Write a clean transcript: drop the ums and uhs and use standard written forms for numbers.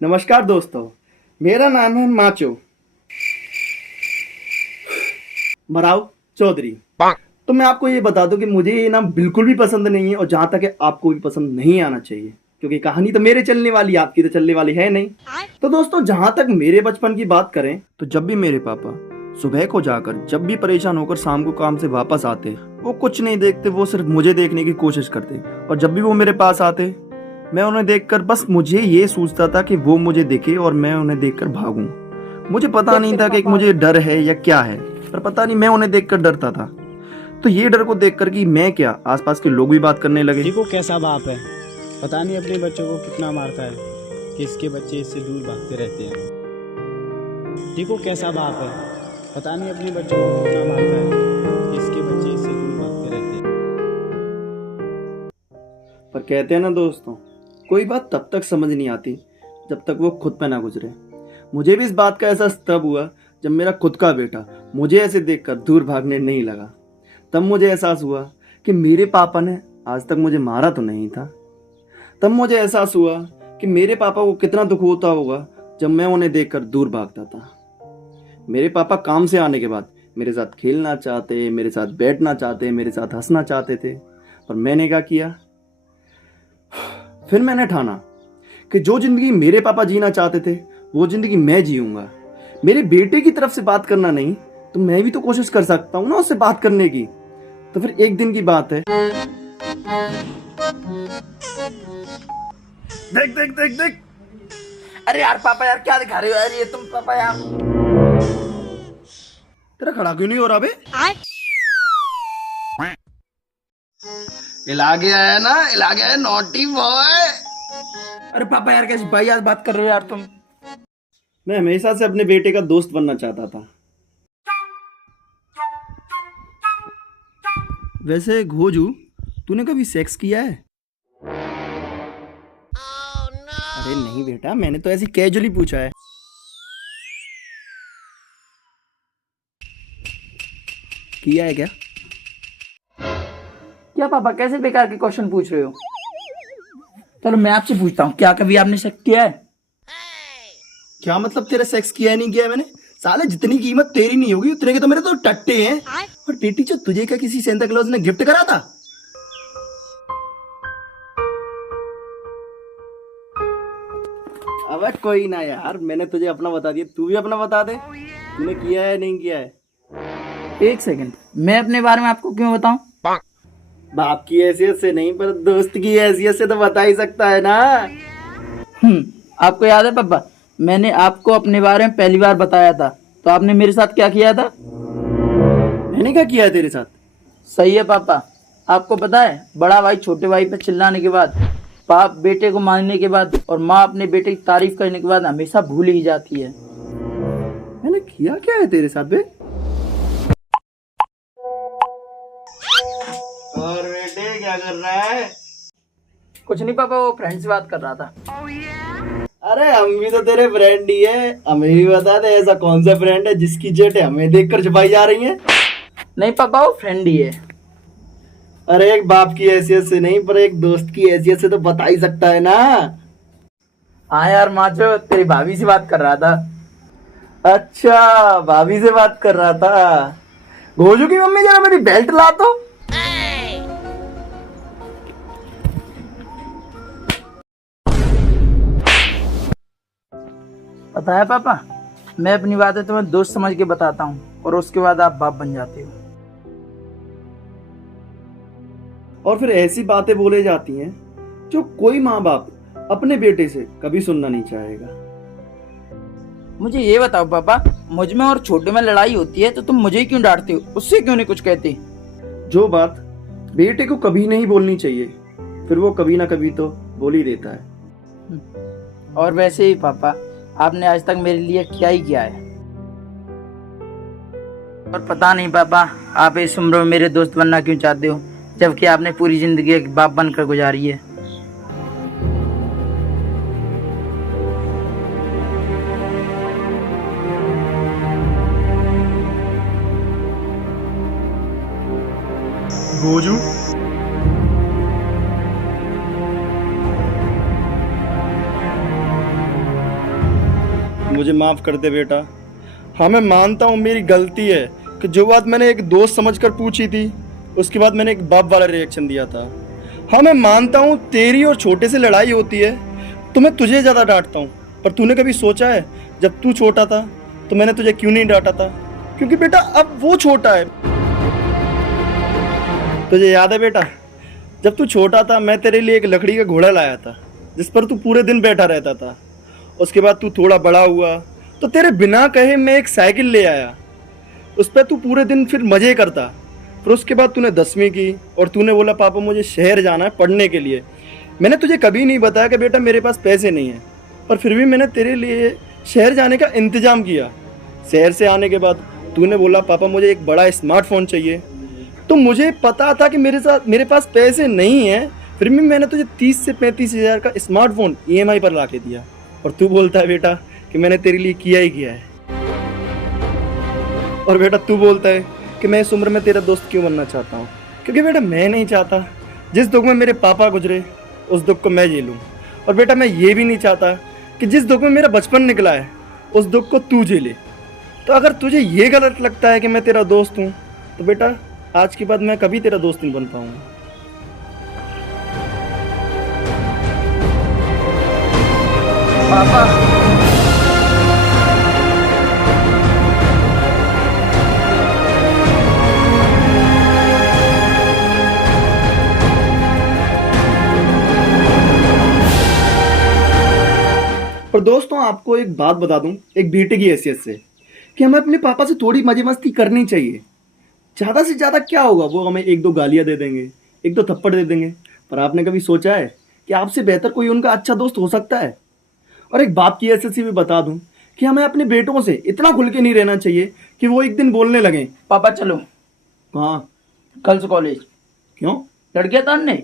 नमस्कार दोस्तों, मेरा नाम है माचो मराव चौधरी। तो मैं आपको ये बता दूं कि मुझे ये नाम बिल्कुल भी पसंद नहीं है और जहां तक है आपको भी पसंद नहीं आना चाहिए, क्योंकि कहानी तो मेरे चलने वाली है, आपकी तो चलने वाली है नहीं। तो दोस्तों, जहां तक मेरे बचपन की बात करें तो जब भी मेरे पापा सुबह को जाकर जब भी परेशान होकर शाम को काम से वापस आते, वो कुछ नहीं देखते, वो सिर्फ मुझे देखने की कोशिश करते। और जब भी वो मेरे पास आते, मैं उन्हें देखकर बस मुझे ये सोचता था कि वो मुझे देखे और मैं उन्हें देखकर भागूं। मुझे पता नहीं था कि एक मुझे डर है या क्या है, पर पता नहीं मैं उन्हें देखकर डरता था। तो ये डर को देखकर कि मैं क्या, आसपास के लोग भी बात करने लगे। देखो कैसा बाप है, पता नहीं अपने बच्चों को कितना मारता है कि इसके बच्चे इससे दूर भागते रहते हैं। देखो कैसा बाप है, पता नहीं अपने बच्चों को कितना मारता है कि इसके बच्चे इससे दूर भागते रहते हैं। पर कहते हैं ना दोस्तों, कोई बात तब तक समझ नहीं आती जब तक वो खुद पे ना गुजरे। मुझे भी इस बात का एहसास तब हुआ जब मेरा खुद का बेटा मुझे ऐसे देखकर दूर भागने नहीं लगा। तब मुझे एहसास हुआ कि मेरे पापा ने आज तक मुझे मारा तो नहीं था। तब मुझे एहसास हुआ कि मेरे पापा को कितना दुख होता होगा जब मैं उन्हें देखकर दूर भागता था। मेरे पापा काम से आने के बाद मेरे साथ खेलना चाहते, मेरे साथ बैठना चाहते, मेरे साथ हंसना चाहते थे, पर मैंने क्या किया, फिर मैंने ठाना कि जो जिंदगी मेरे पापा जीना चाहते थे वो जिंदगी मैं जीऊंगा। मेरे बेटे की तरफ से बात करना नहीं तो मैं भी तो कोशिश कर सकता हूं ना उससे बात करने की। तो फिर एक दिन की बात है, देख देख देख देख, अरे यार पापा यार क्या दिखा रहे हो यार, ये तुम पापा यार। तेरा खड़ा क्यों नहीं हो रहा बे? हिला गया है ना, हिला गया है नॉटी बॉय। अरे पापा यार कैसी भाई यार बात कर रहे हो यार तुम। मैं हमेशा से अपने बेटे का दोस्त बनना चाहता था। वैसे घोजू, तूने कभी सेक्स किया है? अरे नहीं बेटा, मैंने तो ऐसे कैजुअली पूछा है। किया है क्या? क्या पापा कैसे बेकार के क्वेश्चन पूछ रहे हो? चलो मैं आपसे पूछता हूँ, क्या कभी आपने सेक्स किया है? क्या मतलब तेरा सेक्स किया है नहीं किया है मैंने? साले जितनी कीमत तेरी नहीं होगी उतने के तो मेरे तो टट्टे हैं। और बेटी जो तुझे क्या किसी सेंटा क्लॉज ने गिफ्ट करा था? अब कोई ना यार, मैंने तुझे अपना बता दिया, तू भी अपना बता दे, तूने किया है नहीं किया है? एक सेकंड, मैं अपने बारे में आपको क्यों बताऊं? बाप की हैसियत से नहीं, पर दोस्त की हैसियत से तो बता ही सकता है ना। आपको याद है पापा, मैंने आपको अपने बारे में पहली बार बताया था तो आपने मेरे साथ क्या किया था? मैंने क्या किया है तेरे साथ? सही है पापा। आपको पता है, बड़ा भाई छोटे भाई पे चिल्लाने के बाद, बाप बेटे को मारने के बाद और माँ अपने बेटे की तारीफ करने के बाद हमेशा भूल ही जाती है। मैंने किया क्या है तेरे साथ बे? और बेटे क्या कर रहा है? कुछ नहीं पापा, वो फ्रेंड से बात कर रहा था। अरे हम भी तो तेरे फ्रेंड ही है, हमें भी बता दे ऐसा कौन सा फ्रेंड है जिसकी जेट हमें देखकर छुपाई जा रही है? नहीं पापा, वो फ्रेंड ही है। अरे एक बाप की हैसियत से नहीं, पर एक दोस्त की हैसियत से तो बता ही सकता है ना। हाँ यार माचो, तेरी भाभी से बात कर रहा था। अच्छा, भाभी से बात कर रहा था। गोजू की मम्मी, जरा मेरी बेल्ट ला तो। पता है पापा, मैं अपनी बातें तुम्हें दोस्त समझ के बताता हूँ और उसके बाद आप बाप बन जाते हो। और फिर ऐसी बातें बोले जाती हैं जो कोई माँ बाप अपने बेटे से कभी सुनना नहीं चाहेगा। मुझे ये बताओ पापा, मुझ में और छोटे में लड़ाई होती है तो तुम मुझे क्यों डांटते हो, उससे क्यों नहीं कुछ कहते? जो बात बेटे को कभी नहीं बोलनी चाहिए, फिर वो कभी ना कभी तो बोल ही देता है। और वैसे ही पापा, आपने आज तक मेरे लिए क्या ही किया है। और पता नहीं पापा, आप इस उम्र में मेरे दोस्त बनना क्यों चाहते हो, जबकि आपने पूरी जिंदगी एक बाप बनकर गुजारी है। गोजू, मुझे माफ़ कर दे बेटा। हाँ मैं मानता हूँ मेरी गलती है कि जो बात मैंने एक दोस्त समझकर पूछी थी उसके बाद मैंने एक बाप वाला रिएक्शन दिया था। हाँ मैं मानता हूँ तेरी और छोटे से लड़ाई होती है तो मैं तुझे ज़्यादा डांटता हूँ, पर तूने कभी सोचा है जब तू छोटा था तो मैंने तुझे क्यों नहीं डांटा था? क्योंकि बेटा अब वो छोटा है। तुझे याद है बेटा, जब तू छोटा था मैं तेरे लिए एक लकड़ी का घोड़ा लाया था जिस पर तू पूरे दिन बैठा रहता था। उसके बाद तू थोड़ा बड़ा हुआ तो तेरे बिना कहे मैं एक साइकिल ले आया, उस पर तू पूरे दिन फिर मज़े करता। फिर उसके बाद तूने 10वीं की और तूने बोला पापा मुझे शहर जाना है पढ़ने के लिए। मैंने तुझे कभी नहीं बताया कि बेटा मेरे पास पैसे नहीं हैं, पर फिर भी मैंने तेरे लिए शहर जाने का इंतज़ाम किया। शहर से आने के बाद तूने बोला पापा मुझे एक बड़ा स्मार्टफोन चाहिए, तो मुझे पता था कि मेरे पास पैसे नहीं हैं, फिर भी मैंने तुझे 30 से 35 हज़ार का स्मार्टफोन EMI पर ला के दिया। और तू बोलता है बेटा कि मैंने तेरे लिए किया ही किया है। और बेटा तू बोलता है कि मैं इस उम्र में तेरा दोस्त क्यों बनना चाहता हूँ? क्योंकि बेटा मैं नहीं चाहता जिस दुख में मेरे पापा गुजरे उस दुख को मैं झेलूँ। और बेटा मैं ये भी नहीं चाहता कि जिस दुख में मेरा बचपन निकला है उस दुख को तू झेले। तो अगर तुझे ये गलत लगता है कि मैं तेरा दोस्त हूँ तो बेटा आज के बाद मैं कभी तेरा दोस्त नहीं बन पाऊंगा। पापा पर दोस्तों आपको एक बात बता दूं एक बेटे की हैसियत से कि हमें अपने पापा से थोड़ी मजे मस्ती करनी चाहिए। ज़्यादा से ज़्यादा क्या होगा, वो हमें 1-2 गालियाँ दे देंगे, 1-2 थप्पड़ दे देंगे, पर आपने कभी सोचा है कि आपसे बेहतर कोई उनका अच्छा दोस्त हो सकता है? और एक बाप की हैसियत से भी बता दूं कि हमें अपने बेटों से इतना खुल के नहीं रहना चाहिए कि वो एक दिन बोलने लगें पापा चलो हाँ कल से कॉलेज। क्यों? लड़कियां तानने